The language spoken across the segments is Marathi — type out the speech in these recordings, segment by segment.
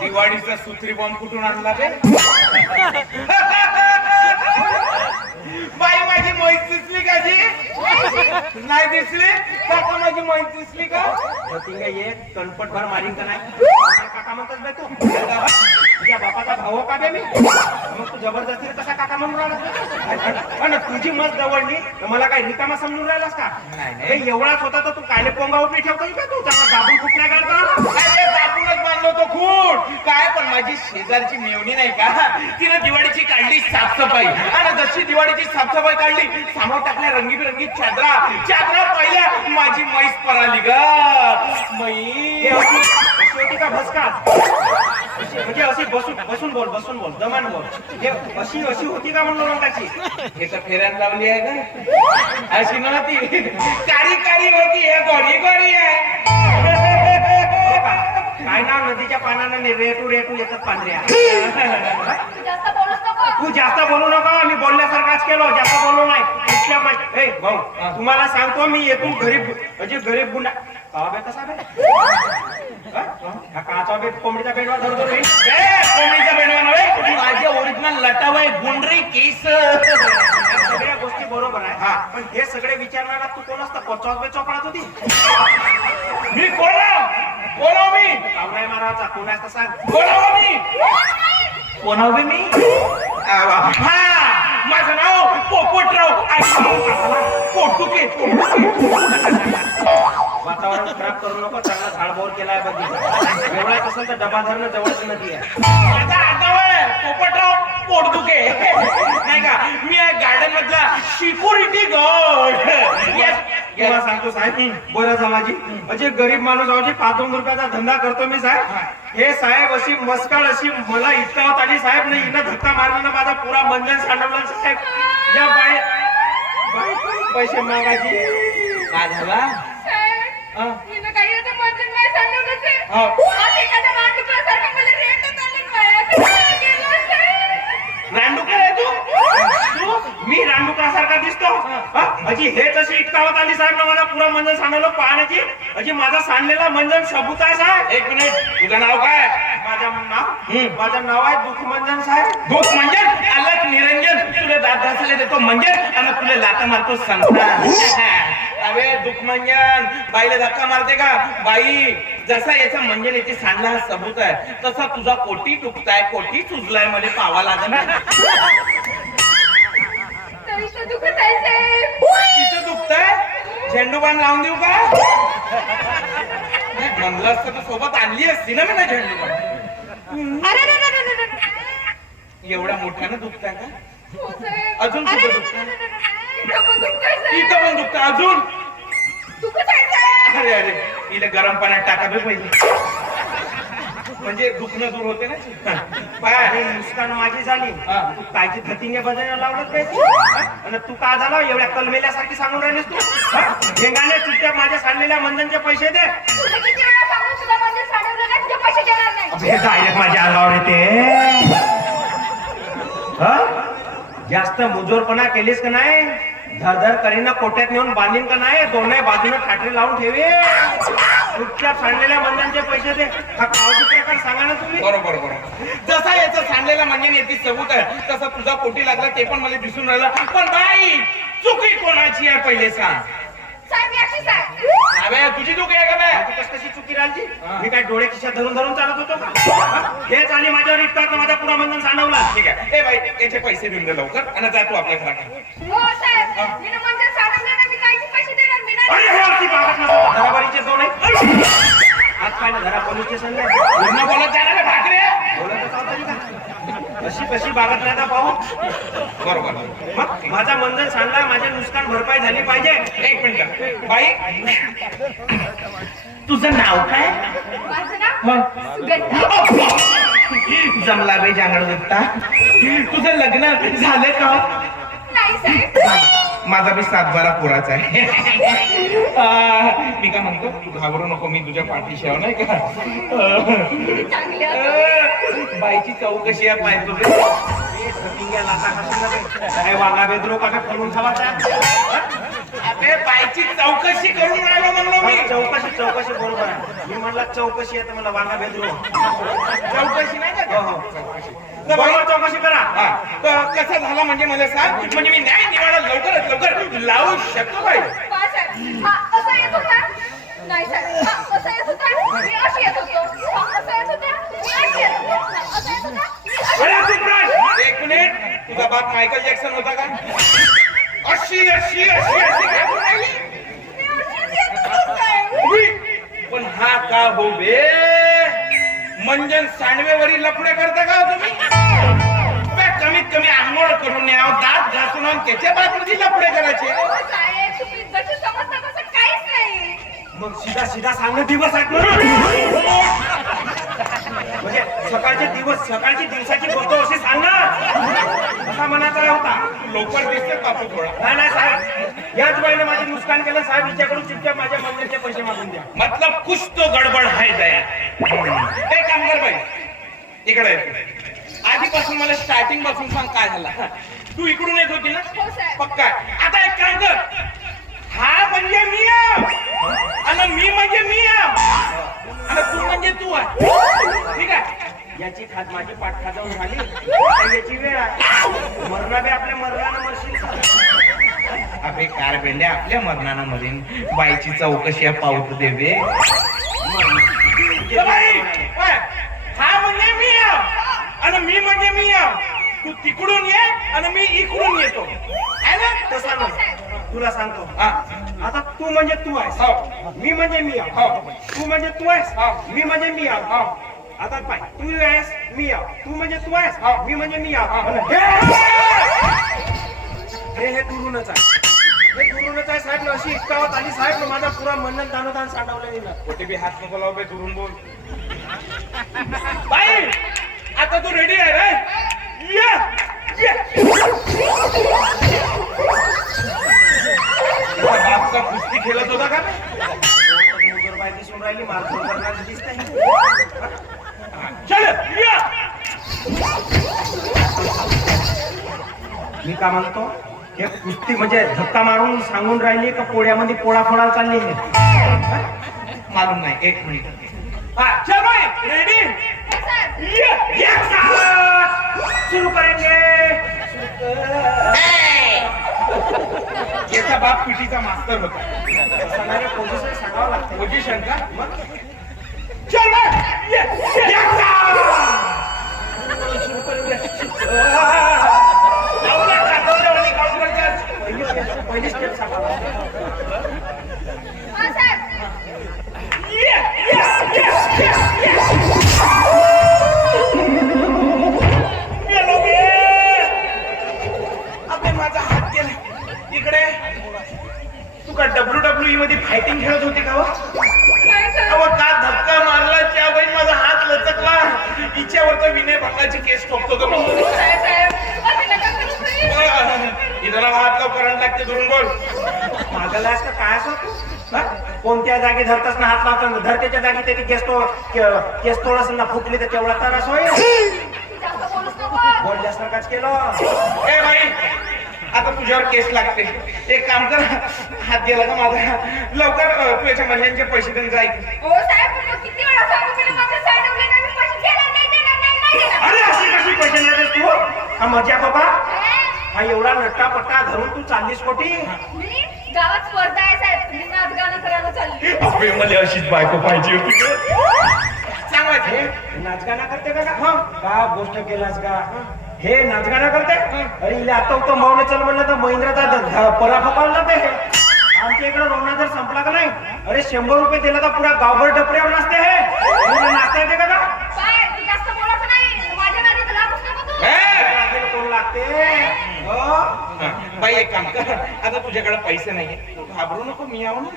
दिवाळीचा सुत्री बॉम्ब कुठून आणला बे बाई माझी जी नाही दिसली? काका माझी म्हैस दिसली का? होती ये कणपट भर मारीन का नाही? काका म्हणतात बे तू तुझ्या बापाचा भाऊ का बे मी? मग तू जबरदस्ती कसा काका म्हणून राहिला पण तुझी मत जवळली तर मला काय रिकामा समजून राहिलास का? एवढाच होता तर तू कायले पोंगावर नाही ठेवतो का तू? चांगला दाबून नाही काढता अरे बापूनच बांधलो तो खूट काय पण माझी शेजारची मेवणी नाही का? तिनं दिवाळीची काढली साफसफाई. आणि जशी दिवाळीची साफसफाई काढली समोर टाकल्या रंगीबिरंगी चादरा. चादरा पाहिल्या माझी म्हैस पराली ग. का भसका अशी- म्हणजे अशी बसून बसून बोल बसून बोल दमान बोल. हे अशी अशी होती का म्हणलो रंगाची हे तर फेऱ्यान लावली आहे का अशी नव्हती. कारी कारी होती हे गोरी गोरी आहे. काय ना नदीच्या पाण्यानं नि- रेटू रेटू येतात पांढऱ्या जास्त बोलूच नको. तू जास्त बोलू नका मी बोलण्यासारखाच केलो जास्त बोललो नाही. ए भाऊ तुम्हाला सांगतो मी येथून गरीब म्हणजे गरीब गुंडा का बे कसा बे हा? हा काचा बेट कोंबडीचा बेडवा धरतो ए, कोंबडीचा बेडवा नव्हे. माझे ओरिजिनल लटावय गुंडरी केस. बरोबर आहे. हा. पण हे सगळे विचारणारा तू कोण असतं? पचास बे चोपडात होती? मी कोण कोण मी? कावराय महाराजा कोण आहे सांग. कोण मी? कोण मी? माझं नाव पोपटराव पोटुके वातावरण खराब करू नको चांगला झाडभोर केलाय बघितला एवढा असेल तर डबा धरणं जवळच नदी आहे. पोपटराव पोटदुके नाही का? मी आहे गार्डन मधला सिक्युरिटी गार्ड तेव्हा सांगतो साहेब बरं समाजी म्हणजे गरीब माणूस आहोत पाच दोन रुपयाचा धंदा करतो मी साहेब. हे. साहेब अशी मस्काळ अशी मला इतका होत आली साहेब. नाही हिनं धक्का मारला ना माझा पुरा मंजन सांडवला साहेब. या बाय पैसे मागायची. काय झाला? काही साहेब? रांडुका आहे तू? तू? मी रांडुका सारखा दिसतो? हा? अजी हेच अशी इतकावत आली साहेब ना मला पुरा मंजन सांडवलं पाहण्याची. अजी माझा सांडलेला मंजन सबूत आहे साहेब. एक मिनिट. तुझं नाव काय? माझं नाव. माझं नाव आहे दुःखमंजन साहेब. भूक म्हणजे अलग निरंजन. तुला दात घासायला देतो म्हणजे आणि तुला लाता मारतो संस्था अरे दुखमंजन बाईला धक्का मारते का? बाई जसा याचा सांडला हा सबूत आहे तसा तुझा कोटी टुकताय कोटी सुजलायमध्ये पावा साहेब. तिथं दुखताय झेंडू बाण लावून देऊ का म्हणलं असतं तर सोबत आणली असती ना मी ना झेंडू बाण अरे, अरे, अरे, अरे, अरे, अरे. एवढ्या मोठ्यानं दुखताय का हो. अजून कुठं अरे, दुखतंय? इथं पण दुखतंय, दुखतं अजून. अरे अरे हिला गरम पाण्यात टाका बे पहिले म्हणजे दुखणं दूर होते ना. पाय. माझी झाली. हा. तू कायची धतिंगे बजायला लावलं पाहिजे आणि तू का झाला? एवढ्या कलमेल्यासारखी सांगून राहिलीस तू. हा? भेंगाने चुट्ट्या माझ्या सांडलेल्या मंजनचे पैसे दे. तुला किती वेळा सांगू तुला साडवलं का तुझे पैसे देणार नाही. डायरेक्ट माझ्या अंगावर येते. हा? जास्त मुजोरपणा केलीस का नाही? धरधर करीना कोट्यात नेऊन बांधीन का नाही? दोन्ही बाजूने ठाटरे लावून ठेवे चुपचाप सांडलेल्या मंजनचे पैसे दे हा पावती प्रकार सांगा ना तुम्ही. बरोबर बरोबर. जसा याचा सांडलेला म्हणजे याची सबूत आहे. तसा तुझा पोटी लागला ते पण मला दिसून राहिलं. पण बाई चुकी कोणाची आहे पहिले सांग. साहेब अबे तुझी चुकी आहे का बे? कस कशी चुकी राहिली मी काय डोळे खिशात धरून धरून चालत होतो का? हा? हेच आणि माझ्यावर इतका माझा पुरा मंजन सांडवला. ठीक आहे. ए बाई याचे पैसे देऊन दे लवकर आणि जा तू आपल्या घराकडे. हो ना ना अशी ना कशी बागत नाही आता पाहू? बरोबर. मग माझा मंजन सांडला माझे नुकसान भरपाई झाली पाहिजे. एक मिनिट. बाई. तुझं नाव काय? ना जमला बे जांगड तुझं लग्न झालं का? माझा बी सातबारा पुराचा आहे. मी काय म्हणतो तू घाबरू नको मी तुझ्या पाठीशी आहो नाही का? बाईची चव कशी आहे पाय तुझे वागा बेद्रो का बे फुलून खावाचा अबे बाईची चौकशी करून राहिलो म्हणलो मी चौकशी बरोबर आहे मी म्हणला चौकशी आहे तर मला वागा बेद्रो चौकशी नाही का? हो हो बरोबर चौकशी करा. हा, कसा झाला म्हणजे मला सांग? म्हणजे मी न्याय निवाडा लवकरात लवकर लावू शकतो बाई पहा साहेब. हा असा येत होता? नाही साहेब. हा असा येत होता? मी अशी येत होतो. हा असा येत होता? मी अशी येत होतो. हा, असा येत होता? मी अशी अरे चुप राह. एक मिनिट. तुझा बाप मायकल जॅक्सन होता का? अशी अशी अशी अशी काय राहिली? मी अशीच येत होतो साहेब उभी. हा का हो बे? मंजन सांडवेवरी लफडे करता का हो तुम्ही? बे, कमीत कमी आंघोळ करून याव दात घासून आणि त्याच्या बाजूची लफडे करायचे. हो साहेब तुम्ही जशी समजता तसं काहीच नाही. मग सीधा सीधा सांगणं दिवस आहेत ना म्हणजे सकाळचे दिवस सकाळची दिवसाची गोष्ट अशी सांग ना. असा मनाचा होता. लवकर दिसते बापू थोडा. नाही नाही साहेब. याच बाईने माझे नुकसान केलं साहेब हिच्याकडून चुपचाप माझ्या मंदिरचे पैसे मागून द्या. मतलब कुछ तो गडबड है दया. एक काम कर बाई. इकडे. आधीपासून मला स्टार्टिंगपासून सांग काय झाला. तू इकडून येत होती ना? हो पक्का आता एक काम कर. हा म्हणजे मी. आणि मी म्हणजे मी. आणि तू म्हणजे तू आहे ठीक आहे? याची खात माझी पाठ खाजावून झाली याची वेळ आहे. मरणा बी आपल्या मरणानं मरशील. अबे कार बेंड्या आपल्या मरणानं मरीन बाईची चौकशी आहे, पावत देवे हा म्हणजे मी आव. आणि मी म्हणजे मी आव. तू तिकडून ये आणि मी इकडून येतो आहे ना तसा नाही तुला सांगतो हा. आता तू म्हणजे तू आहेस हो. मी म्हणजे मी हो. तू म्हणजे तू आहेस हो. मी म्हणजे मी हो. आता पाय तू आहेस मी तू म्हणजे तू आहेस हो. मी म्हणजे मी हो. हे हे हे दुरूनच आहे दुरूनच आहे साहेब ना अशी इतकावत आली साहेब ना माझा पुरा मंडन दानोदान साठवलं ना. कुठे बी हात नको लावू बे दुरून बोल. बाई आता तू रेडी आहे रे? ये ये. तुझा बाप का कुस्ती खेळत होता का राहिली मारखोड करणारी दिसते चल या. मी का म्हणतो हे कुस्ती म्हणजे धक्का मारून सांगून राहिली का पोळ्यामध्ये पोळा फोडायला चालली मालूम नाही. एक मिनिट. रेडी सुरू करेंगे. याचा बाप पिटीचा मास्तर होता. पोझिशन सांगावं लागतं. पोझिशन का? मग? चल सुरू करेंगे इथं हात लाव करंट लागते धरून बोल मागायला असं काय असं? हा? कोणत्या जागी धरताच ना हात लावताना धरतेच्या जागी त्याची केस तो केस थोडस ना फुटली तर तेवढा त्रास होईल जास्त बोलूच नको बोल जास्त काच केलं ए बाई आता तुझ्यावर केस लागते एक काम कर हात गेला का माझा लवकर अं, तू याच्या महिन्यांचे पैसे देऊन जाय हो साहेब पण मग किती वेळा सांगू मी माझ्या साडवले नाही मी पैसे देणार नाही देणार नाही नाही देणार अरे अशी कशी पैसे नाही देत तू हा मजा बाबा हे? हा एवढा नट्टा पट्टा धरून तू चाललीस कोटी? मी? गावात स्पर्धा आहे साहेब. मी नाच गाणं करायला चालली. अबे मला अशीच बायको पाहिजे होती सांगायचं हे नाचगाणा करते का का का गोष्ट केलास का हे नाचगाणा करते? अरे इले आता उत्तम भावने चल म्हणलं तर महिंद्राचा परा फकावला ते. आमच्या इकडे रोना जर संपला का नाही? अरे शंभर रुपये दिला तर पुरा गावभर टपऱ्यावर नाचते हे. नाचता येते का का काय तू जास्त बोलायचं नाही माझ्या नादी तर लागूच नको तू ए! लागते हो? बाई एक काम कर. आता तुझ्याकडे पैसे नाहीये. तू घाबरू नको मी आहो ना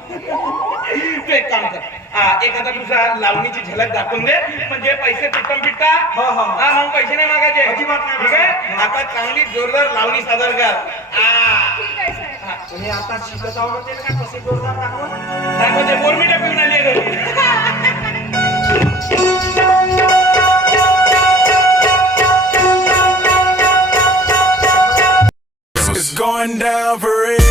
तू एक काम कर. हा एखादा तुझा लावणीची झलक दाखवून दे. म्हणजे पैसे तुटम पिटता हो, हो. हा मग पैसे नाही मागायचे. अजिबात नाही ठीक आहे? आता चांगली जोरदार लावणी सादर कर. आ. ठीक आहे साहेब. हा, तुम्ही आता शिकत आहो म्हणते ना का कसे जोरदार दाखवत? दाखवते बोरमिटा पिऊन आली going down for real.